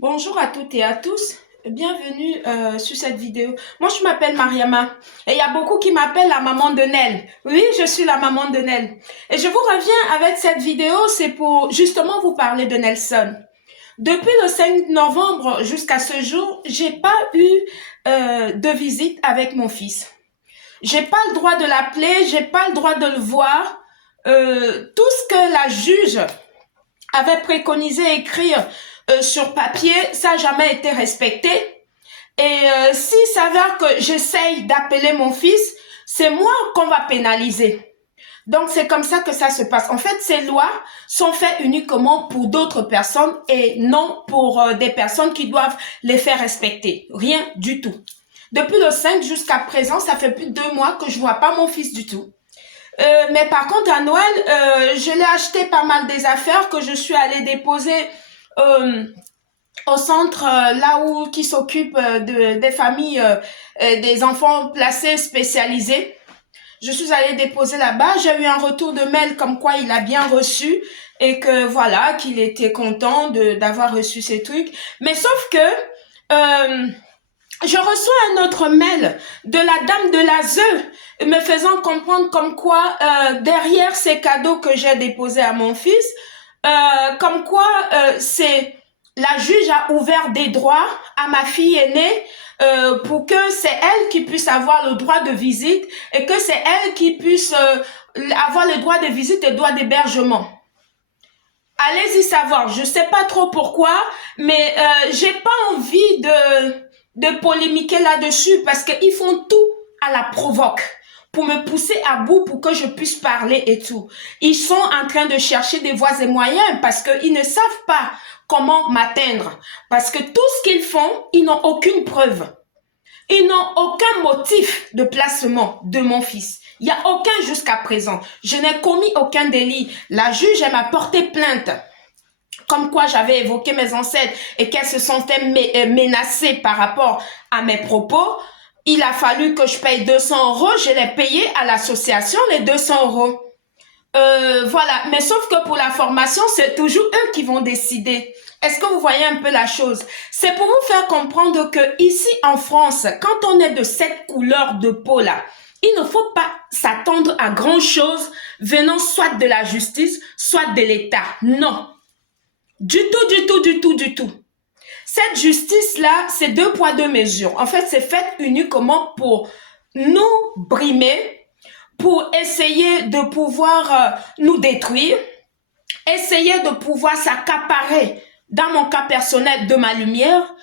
Bonjour à toutes et à tous. Bienvenue sur cette vidéo. Moi, je m'appelle Mariama et il y a beaucoup qui m'appellent la maman de Nel. Oui, je suis la maman de Nel. Et je vous reviens avec cette vidéo, c'est pour justement vous parler de Nelson. Depuis le 5 novembre jusqu'à ce jour, j'ai pas eu de visite avec mon fils. J'ai pas le droit de l'appeler, j'ai pas le droit de le voir. Tout ce que la juge avait préconisé écrire sur papier, ça n'a jamais été respecté. Et s'il s'avère que j'essaye d'appeler mon fils, c'est moi qu'on va pénaliser. Donc, c'est comme ça que ça se passe. En fait, ces lois sont faites uniquement pour d'autres personnes et non pour des personnes qui doivent les faire respecter. Rien du tout. Depuis le 5 jusqu'à présent, ça fait plus de 2 mois que je vois pas mon fils du tout. Mais par contre, à Noël, je l'ai acheté pas mal des affaires que je suis allée déposer euh, au centre là où qui s'occupe des familles, des enfants placés spécialisés. Je suis allée déposer là-bas. J'ai eu un retour de mail comme quoi il a bien reçu et que voilà, qu'il était content d'avoir reçu ces trucs. Mais sauf que je reçois un autre mail de la dame de l'ASE me faisant comprendre comme quoi derrière ces cadeaux que j'ai déposés à mon fils, comme quoi c'est la juge a ouvert des droits à ma fille aînée pour que c'est elle qui puisse avoir le droit de visite et que c'est elle qui puisse avoir le droit de visite et le droit d'hébergement. Allez-y savoir, je sais pas trop pourquoi, mais j'ai pas envie de polémiquer là-dessus parce qu'ils font tout à la provoque pour me pousser à bout pour que je puisse parler et tout. Ils sont en train de chercher des voies et moyens parce qu'ils ne savent pas comment m'atteindre. Parce que tout ce qu'ils font, ils n'ont aucune preuve. Ils n'ont aucun motif de placement de mon fils. Il n'y a aucun jusqu'à présent. Je n'ai commis aucun délit. La juge, elle m'a porté plainte. Comme quoi j'avais évoqué mes ancêtres et qu'elles se sentaient menacées par rapport à mes propos. Il a fallu que je paye 200 euros. Je l'ai payé à l'association, les 200 euros. Voilà. Mais sauf que pour la formation, c'est toujours eux qui vont décider. Est-ce que vous voyez un peu la chose? C'est pour vous faire comprendre que ici en France, quand on est de cette couleur de peau là, il ne faut pas s'attendre à grand chose venant soit de la justice, soit de l'État. Non. Du tout, du tout, du tout, du tout. Cette justice-là, c'est 2 poids, 2 mesures. En fait, c'est fait uniquement pour nous brimer, pour essayer de pouvoir nous détruire, essayer de pouvoir s'accaparer, dans mon cas personnel, de ma lumière,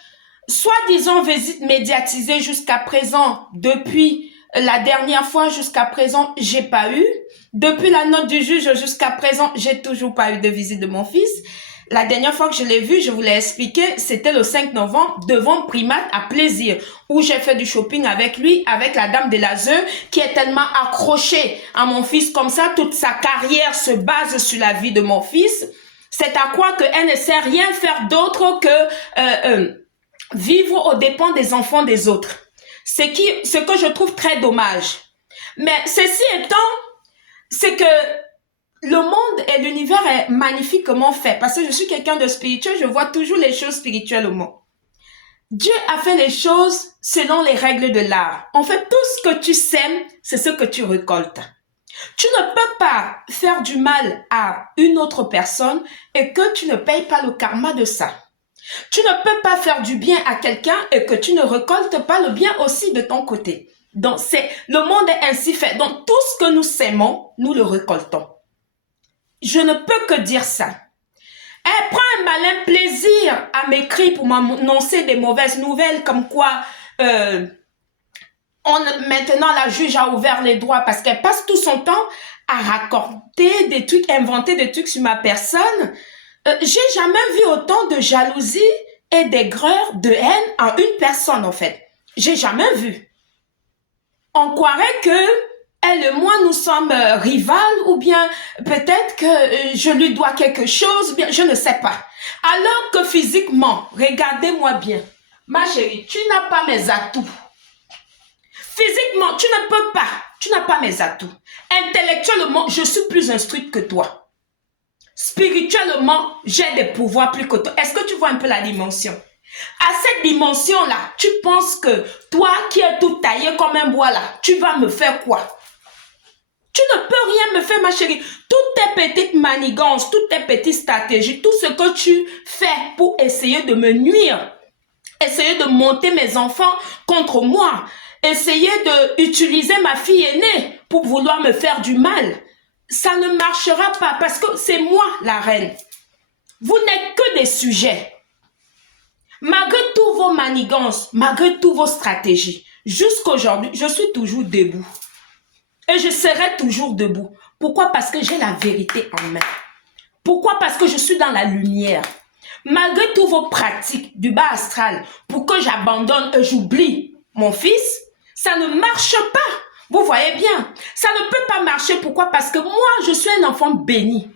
soi-disant visite médiatisée jusqu'à présent, depuis la dernière fois jusqu'à présent, j'ai pas eu. Depuis la note du juge jusqu'à présent, j'ai toujours pas eu de visite de mon fils. La dernière fois que je l'ai vu, je vous l'ai expliqué, c'était le 5 novembre devant Primat à Plaisir, où j'ai fait du shopping avec lui, avec la dame de l'ASE, qui est tellement accrochée à mon fils comme ça. Toute sa carrière se base sur la vie de mon fils. C'est à quoi qu'elle ne sait rien faire d'autre que vivre aux dépens des enfants des autres. Ce que je trouve très dommage. Mais ceci étant, c'est que le monde et l'univers est magnifiquement fait parce que je suis quelqu'un de spirituel, je vois toujours les choses spirituellement. Dieu a fait les choses selon les règles de l'art. En fait, tout ce que tu sèmes, c'est ce que tu récoltes. Tu ne peux pas faire du mal à une autre personne et que tu ne payes pas le karma de ça. Tu ne peux pas faire du bien à quelqu'un et que tu ne récoltes pas le bien aussi de ton côté. Donc, le monde est ainsi fait. Donc, tout ce que nous sèmons, nous le récoltons. Je ne peux que dire ça. Elle prend un malin plaisir à m'écrire pour m'annoncer des mauvaises nouvelles comme quoi maintenant la juge a ouvert les droits parce qu'elle passe tout son temps à raconter des trucs, inventer des trucs sur ma personne. J'ai jamais vu autant de jalousie et d'aigreur, de haine en une personne en fait. J'ai jamais vu. On croirait que elle et moi, nous sommes rivales ou bien peut-être que je lui dois quelque chose, bien, je ne sais pas. Alors que physiquement, regardez-moi bien. Ma chérie, tu n'as pas mes atouts. Physiquement, tu ne peux pas. Tu n'as pas mes atouts. Intellectuellement, je suis plus instruite que toi. Spirituellement, j'ai des pouvoirs plus que toi. Est-ce que tu vois un peu la dimension? À cette dimension-là, tu penses que toi qui es tout taillé comme un bois là, tu vas me faire quoi? Tu ne peux rien me faire, ma chérie. Toutes tes petites manigances, toutes tes petites stratégies, tout ce que tu fais pour essayer de me nuire, essayer de monter mes enfants contre moi, essayer d'utiliser ma fille aînée pour vouloir me faire du mal, ça ne marchera pas parce que c'est moi la reine. Vous n'êtes que des sujets. Malgré tous vos manigances, malgré toutes vos stratégies, jusqu'aujourd'hui, je suis toujours debout. Et je serai toujours debout. Pourquoi? Parce que j'ai la vérité en main. Pourquoi? Parce que je suis dans la lumière. Malgré toutes vos pratiques du bas astral, pour que j'abandonne et j'oublie mon fils, ça ne marche pas. Vous voyez bien, ça ne peut pas marcher. Pourquoi? Parce que moi, je suis un enfant béni.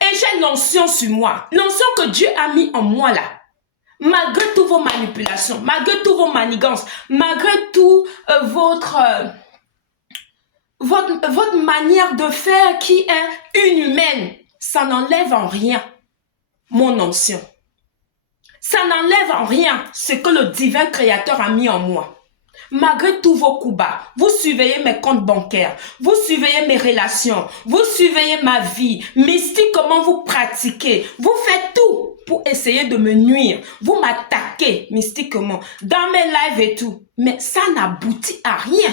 Et j'ai l'onction sur moi. L'onction que Dieu a mis en moi là. Malgré toutes vos manipulations, malgré toutes vos manigances, malgré tout votre manière de faire qui est inhumaine, ça n'enlève en rien mon onction. Ça n'enlève en rien ce que le divin créateur a mis en moi. Malgré tous vos coups bas, vous surveillez mes comptes bancaires, vous surveillez mes relations, vous surveillez ma vie, mystique, comment vous pratiquez, vous faites tout pour essayer de me nuire, vous m'attaquez mystiquement, dans mes lives et tout, mais ça n'aboutit à rien.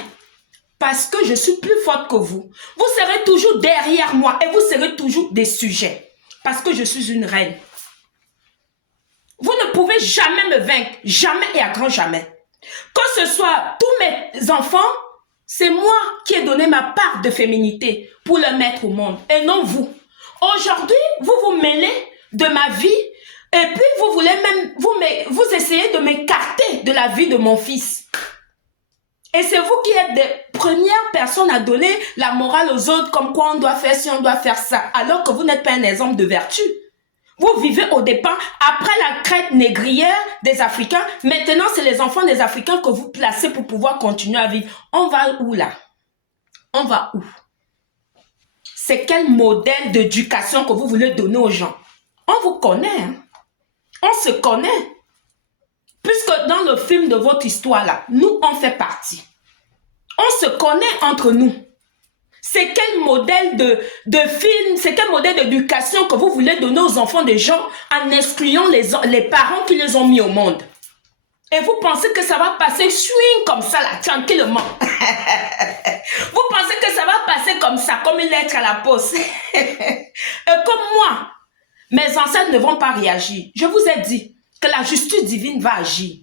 Parce que je suis plus forte que vous. Vous serez toujours derrière moi et vous serez toujours des sujets. Parce que je suis une reine. Vous ne pouvez jamais me vaincre. Jamais et à grand jamais. Que ce soit tous mes enfants, c'est moi qui ai donné ma part de féminité pour le mettre au monde. Et non vous. Aujourd'hui, vous vous mêlez de ma vie et puis vous voulez même, vous essayez de m'écarter de la vie de mon fils. Et c'est vous qui êtes des premières personnes à donner la morale aux autres, comme quoi on doit faire ci, on doit faire ça, alors que vous n'êtes pas un exemple de vertu. Vous vivez au dépens, après la traite négrière des Africains, maintenant c'est les enfants des Africains que vous placez pour pouvoir continuer à vivre. On va où là? On va où? C'est quel modèle d'éducation que vous voulez donner aux gens? On vous connaît, hein? On se connaît. Puisque dans le film de votre histoire là, nous on fait partie. On se connaît entre nous. C'est quel modèle de film, c'est quel modèle d'éducation que vous voulez donner aux enfants des gens en excluant les parents qui les ont mis au monde. Et vous pensez que ça va passer swing comme ça là, tranquillement. Vous pensez que ça va passer comme ça, comme une lettre à la poste. Et comme moi, mes ancêtres ne vont pas réagir. Je vous ai dit que la justice divine va agir.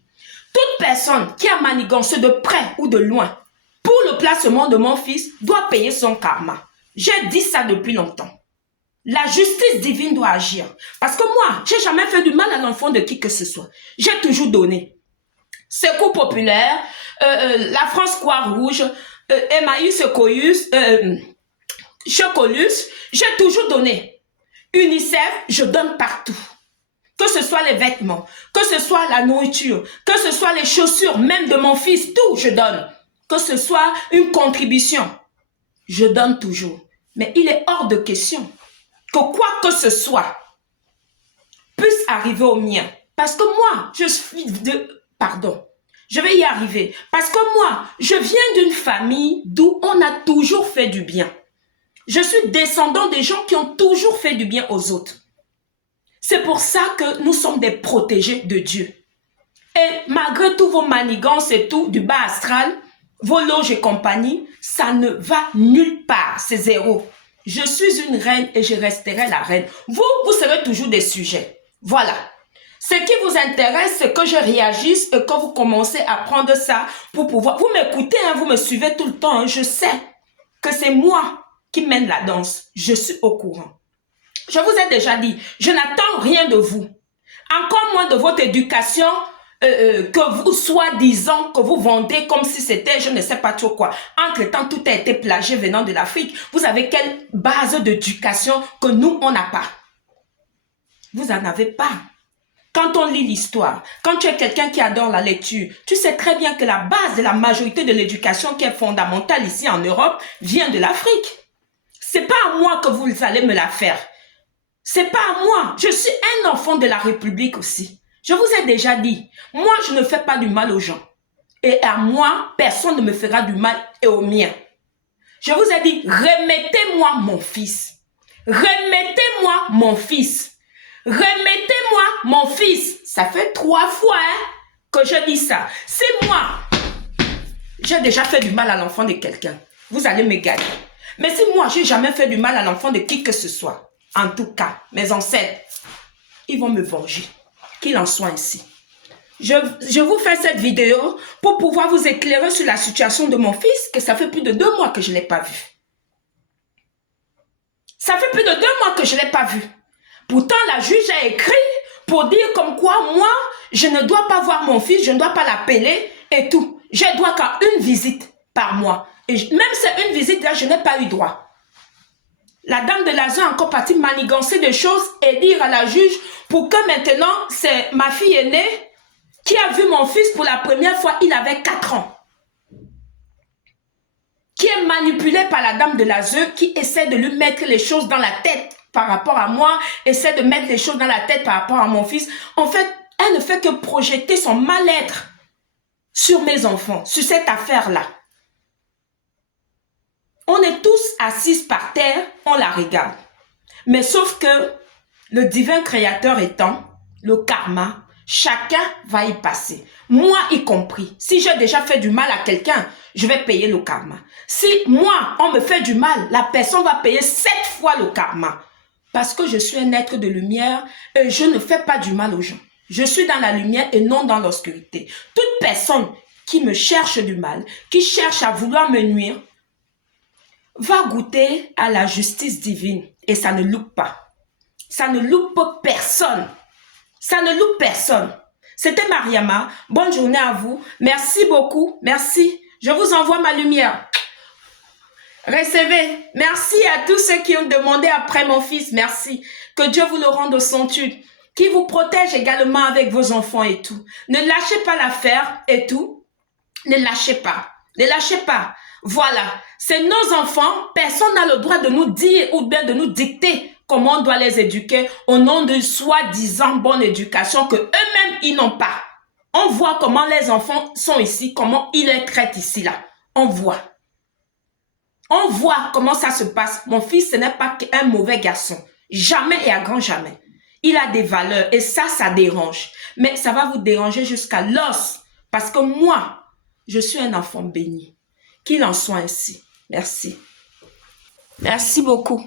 Toute personne qui a manigancé de près ou de loin pour le placement de mon fils doit payer son karma. J'ai dit ça depuis longtemps. La justice divine doit agir. Parce que moi, j'ai jamais fait du mal à l'enfant de qui que ce soit. J'ai toujours donné. Secours populaire, la France Croix-Rouge, Emmaüs Chocolus, j'ai toujours donné. UNICEF, je donne partout. Que ce soit les vêtements, que ce soit la nourriture, que ce soit les chaussures, même de mon fils, tout je donne. Que ce soit une contribution, je donne toujours. Mais il est hors de question que quoi que ce soit puisse arriver au mien. Parce que moi, je suis je vais y arriver. Parce que moi, je viens d'une famille d'où on a toujours fait du bien. Je suis descendant des gens qui ont toujours fait du bien aux autres. C'est pour ça que nous sommes des protégés de Dieu. Et malgré tous vos manigances et tout, du bas astral, vos loges et compagnie, ça ne va nulle part, c'est zéro. Je suis une reine et je resterai la reine. Vous serez toujours des sujets. Voilà. Ce qui vous intéresse, c'est que je réagisse et que vous commencez à prendre ça pour pouvoir... Vous m'écoutez, hein, vous me suivez tout le temps. Hein, je sais que c'est moi qui mène la danse. Je suis au courant. Je vous ai déjà dit, je n'attends rien de vous. Encore moins de votre éducation que vous, soi-disant, que vous vendez comme si c'était, je ne sais pas trop quoi. Entre-temps, tout a été plagié venant de l'Afrique. Vous avez quelle base d'éducation que nous, on n'a pas? Vous n'en avez pas. Quand on lit l'histoire, quand tu es quelqu'un qui adore la lecture, tu sais très bien que la base de la majorité de l'éducation qui est fondamentale ici en Europe vient de l'Afrique. C'est pas à moi que vous allez me la faire. C'est pas à moi. Je suis un enfant de la République aussi. Je vous ai déjà dit, moi, je ne fais pas du mal aux gens. Et à moi, personne ne me fera du mal et aux miens. Je vous ai dit, remettez-moi mon fils. Remettez-moi mon fils. Remettez-moi mon fils. Ça fait 3 fois que je dis ça. C'est moi. J'ai déjà fait du mal à l'enfant de quelqu'un. Vous allez me gagner. Mais si moi, j'ai jamais fait du mal à l'enfant de qui que ce soit, en tout cas, mes ancêtres, ils vont me venger. Qu'il en soit ainsi. Je vous fais cette vidéo pour pouvoir vous éclairer sur la situation de mon fils, que ça fait plus de 2 mois que je ne l'ai pas vu. Ça fait plus de 2 mois que je ne l'ai pas vu. Pourtant, la juge a écrit pour dire comme quoi, moi, je ne dois pas voir mon fils, je ne dois pas l'appeler et tout. Je dois qu'à une visite par mois. Et même c'est une visite, là, je n'ai pas eu droit. La dame de la zone a encore parti manigancer des choses et dire à la juge pour que maintenant, c'est ma fille aînée qui a vu mon fils pour la première fois, il avait 4 ans. Qui est manipulé par la dame de la ZEU, qui essaie de lui mettre les choses dans la tête par rapport à moi, essaie de mettre les choses dans la tête par rapport à mon fils. En fait, elle ne fait que projeter son mal-être sur mes enfants, sur cette affaire-là. On est tous assis par terre, on la regarde. Mais sauf que le divin créateur étant, le karma, chacun va y passer. Moi y compris. Si j'ai déjà fait du mal à quelqu'un, je vais payer le karma. Si moi, on me fait du mal, la personne va payer 7 fois le karma. Parce que je suis un être de lumière et je ne fais pas du mal aux gens. Je suis dans la lumière et non dans l'obscurité. Toute personne qui me cherche du mal, qui cherche à vouloir me nuire, va goûter à la justice divine. Et ça ne loupe pas. Ça ne loupe personne. Ça ne loupe personne. C'était Mariama. Bonne journée à vous. Merci beaucoup. Merci. Je vous envoie ma lumière. Recevez. Merci à tous ceux qui ont demandé après mon fils. Merci. Que Dieu vous le rende au centuple. Qui vous protège également avec vos enfants et tout. Ne lâchez pas l'affaire et tout. Ne lâchez pas. Ne lâchez pas. Voilà. C'est nos enfants. Personne n'a le droit de nous dire ou bien de nous dicter comment on doit les éduquer au nom de soi-disant bonne éducation que eux-mêmes ils n'ont pas. On voit comment les enfants sont ici, comment ils les traitent ici là. On voit. On voit comment ça se passe. Mon fils, ce n'est pas qu'un mauvais garçon. Jamais et à grand jamais. Il a des valeurs et ça dérange. Mais ça va vous déranger jusqu'à l'os. Parce que moi, je suis un enfant béni. Qu'il en soit ainsi. Merci. Merci beaucoup.